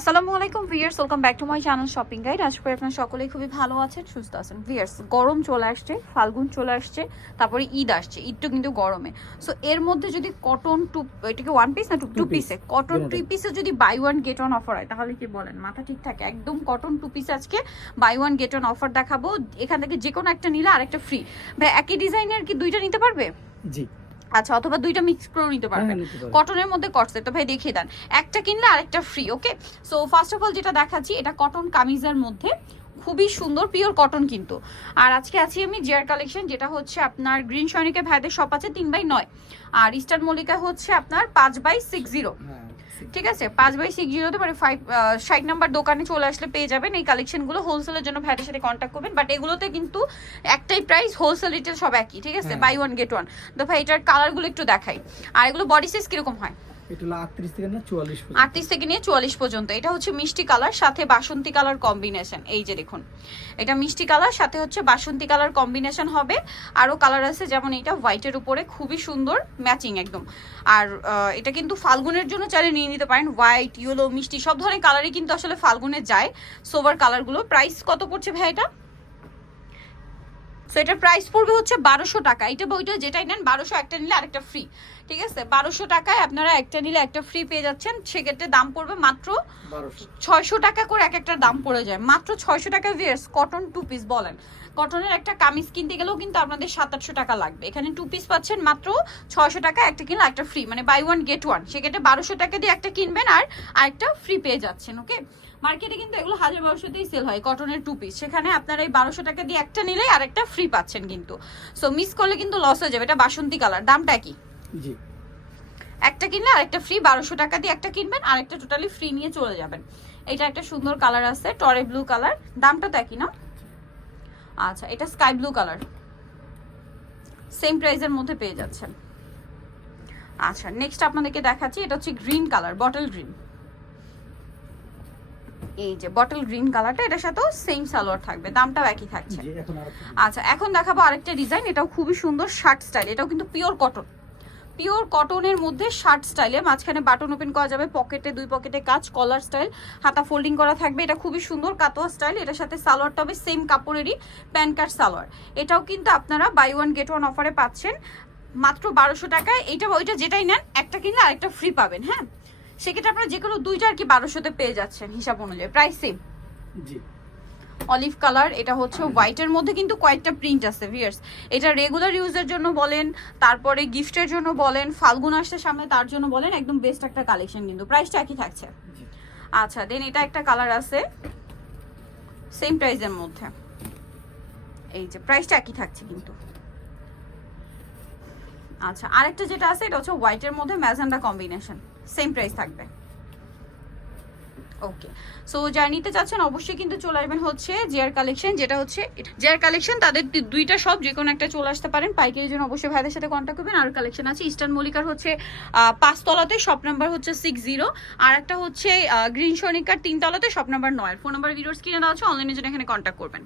আসসালামু আলাইকুম viewers welcome back to my channel shopping guide আশা করি আপনারা সকলেই খুবই ভালো আছেন সুস্থ আছেন। ভিয়ার্স গরম চলে আসছে ফাল্গুন চলে আসছে তারপরে ঈদ আসছে ঈদটা কিন্তু গরমে। সো এর মধ্যে যদি কটন টু এটাকে ওয়ান পিস না টু টু পিসে কটন টু পিসে যদি buy one get one offer হয় তাহলে কি বলেন? মাথা ঠিক থাকে। একদম কটন টু পিস আজকে buy one get one offer দেখাবো। এখান থেকে যে কোনো একটা নিলে আরেকটা ফ্রি ভাই একই ডিজাইনের কি দুইটা নিতে পারবে? জি। আচ্ছা অথবা দুইটা মিক্স করে নিতে হ্যাঁ, নিতে পারবে। কটনের মধ্যে কটসে তো ভাই দেখিয়ে দেন। একটা কিনলে আরেকটা free okay so first of all যেটা দেখাচ্ছি এটা কটন কামিজের মধ্যে খুবই সুন্দর পিওর কটন কিন্তু। আর আজকে আছি আমি জেয়ার কালেকশন যেটা হচ্ছে আপনার গ্রিন সৈনিকের ভাইদের শপ আছে তিন বাই নয়। আর ইস্টার মল্লিকা হচ্ছে আপনার পাঁচ বাই সিক্স জিরো হ্যাঁ। ঠিক আছে? পাঁচ বাই সিক্স জিরোতে মানে ফাইভ ষাট নাম্বার দোকানে চলে আসলে পেয়ে যাবেন। এই কালেকশনগুলো হোলসেলের জন্য ভ্যাটের সাথে কন্ট্যাক্ট করবেন। বাট এগুলোতে কিন্তু একটাই প্রাইস হোলসেল রিটেল সব একই ঠিক আছে। বাই ওয়ান গেট ওয়ান তো ভাই এটার কালারগুলো একটু দেখাই। আর এগুলো বডি সাইজ কীরকম হয়? থেকে নিয়ে চুয়াল্লিশ পর্যন্ত। এটা হচ্ছে মিষ্টি কালার, সাথে বাসন্তী কালার কম্বিনেশন এই যে দেখুন, এটা মিষ্টি কালার, সাথে হচ্ছে বাসন্তী কালার কম্বিনেশন হবে। আরও কালার আছে, যেমন এটা হোয়াইটের উপরে, খুবই সুন্দর ম্যাচিং একদম। আর এটা কিন্তু ফাল্গুনের জন্য চাইলে নিয়ে নিতে পারেন। হোয়াইট ইয়েলো মিষ্টি, সব ধরনের কালারই কিন্তু আসলে ফাল্গুনে যায়। সোভার কালারগুলো প্রাইস কত পড়ছে ভাই এটা? সো এটার প্রাইস পড়বে হচ্ছে বারোশো টাকা। এটা বইটা যেটাই নেন বারোশো একটা নিলে আরেকটা ফ্রি ঠিক আছে? বারোশো টাকায় আপনারা একটা নিলে একটা ফ্রি পেয়ে যাচ্ছেন। সেক্ষেত্রে দাম পড়বে মাত্র ছয়শো টাকা করে এক একটা দাম পড়ে যায়। মাত্র ছয়শো টাকা ভিয়ার্স কটন টু পিস বলেন। কটনের একটা কামিজ কিনতে গেলেও কিন্তু আপনাদের সাত আটশো টাকা লাগবে। এখানে টু পিস পাচ্ছেন মাত্র ছয়শো টাকা একটা কিনলে একটা ফ্রি মানে বাই ওয়ান গেট ওয়ান সেক্ষেত্রে বারোশো টাকা দিয়ে একটা কিনবেন আর আরেকটা ফ্রি পেয়ে যাচ্ছেন ওকে মার্কেটে কিন্তু এগুলো হাজার বারোশোতেই সেল হয় কটনের টু পিস সেখানে আপনারা এই বারোশো টাকা দিয়ে একটা নিলে আর একটা ফ্রি পাচ্ছেন কিন্তু। সো মিস করলে কিন্তু লস হয়ে যাবে। এটা বাসন্তী কালার দামটা কি? জি। একটা কিনলে আরেকটা ফ্রি বারোশো টাকা দিয়ে একটা কিনবেন আরেকটা টোটালি ফ্রি নিয়ে চলে যাবেন। এটা একটা সুন্দর কালার আছে টরে ব্লু কালার দামটা তো একই না? আচ্ছা এটা স্কাই ব্লু কালার সেম প্রাইসের মধ্যে পেয়ে যাচ্ছেন। আচ্ছা নেক্সট আপনাদেরকে দেখাচ্ছি এটা হচ্ছে গ্রিন কালার বটল গ্রিন এই যে বটল গ্রিন কালারটা এটার সাথেও সেম সালোয়ার থাকবে দামটাও একই থাকছে। আচ্ছা এখন দেখাবো আরেকটা ডিজাইন এটাও খুবই সুন্দর শার্ট স্টাইল এটাও কিন্তু পিওর কটন পিওর কটনের মধ্যে শার্ট স্টাইলে মাঝখানে বাটন ওপেন করা যাবে পকেটে দুই পকেটে কাজ কলার স্টাইল হাতা ফোল্ডিং করা থাকবে এটা খুবই সুন্দর কাতোয়া স্টাইল এটার সাথে সালোয়ারটা হবে সেম কাপড়েরই প্যান কার্ড সালোয়ার। এটাও কিন্তু আপনারা বাই ওয়ান গেট ওয়ান অফারে পাচ্ছেন মাত্র বারোশো টাকায়। এইটা ওইটা যেটাই নেন একটা কিনলে আরেকটা ফ্রি পাবেন হ্যাঁ? সেক্ষেত্রে আপনারা যে কোনো দুইটা আর কি বারোশোতে পেয়ে যাচ্ছেন হিসাব অনুযায়ী। প্রাইস সেম জি। অলিভ কালার এটা হচ্ছে হোয়াইটের মধ্যে কিন্তু কয়েকটা প্রিন্ট আছে ভিয়ার্স এটা রেগুলার ইউজের জন্য বলেন তারপরে গিফটের জন্য বলেন ফাল্গুন আসছে সামনে তার জন্য বলেন একদম বেস্ট একটা কালেকশন কিন্তু। প্রাইসটা একই থাকছে। আচ্ছা দেন এটা একটা কালার আছে সেম প্রাইসের মধ্যে। এই যে প্রাইসটা একই থাকছে কিন্তু। আচ্ছা আরেকটা যেটা আছে এটা হচ্ছে হোয়াইটের মধ্যে ম্যাজেন্ডা কম্বিনেশন সেম প্রাইস থাকবে। ওকে সো যারা নিতে চাচ্ছেন, অবশ্যই কিন্তু চলে আসবেন হচ্ছে জিয়ার কালেকশন যেটা হচ্ছে জিয়ার কালেকশন তাদের দুইটা সব যে কোনো একটা চলে আসতে পারেন। পাইকারি জন্য অবশ্যই ভাইদের সাথে কন্ট্যাক্ট করবেন। আর কালেকশন আছে। ইস্টার্ন মল্লিকার হচ্ছে পাঁচতলাতে শপ নাম্বার হচ্ছে সিক্স জিরো আর একটা হচ্ছে গ্রিন সনিকার তিনতলাতে শপ নাম্বার নয়। ফোন নাম্বার ভিডিওস কিনে দেওয়া আছে। অনলাইনের জন্য এখানে কন্ট্যাক্ট করবেন।